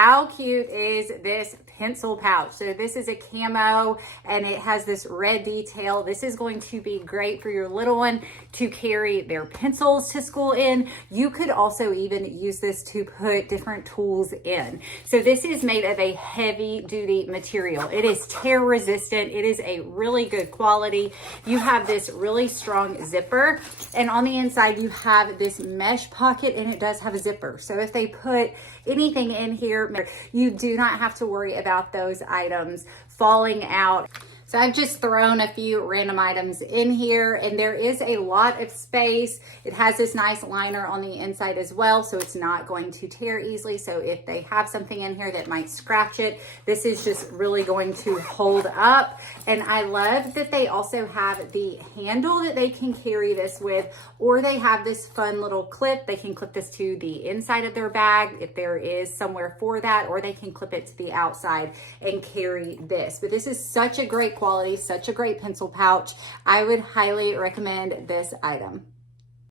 How cute is this pencil pouch? So this is a camo and it has this red detail. This is going to be great for your little one to carry their pencils to school in. You could also even use this to put different tools in. So this is made of a heavy duty material. It is tear resistant. It is a really good quality. You have this really strong zipper, and on the inside you have this mesh pocket, and it does have a zipper. So if they put anything in here, you do not have to worry about those items falling out. So I've just thrown a few random items in here, and there is a lot of space. It has this nice liner on the inside as well, so it's not going to tear easily. So if they have something in here that might scratch it, this is just really going to hold up. And I love that they also have the handle that they can carry this with, or they have this fun little clip. They can clip this to the inside of their bag if there is somewhere for that, or they can clip it to the outside and carry this. But this is such a great quality, such a great pencil pouch. I would highly recommend this item.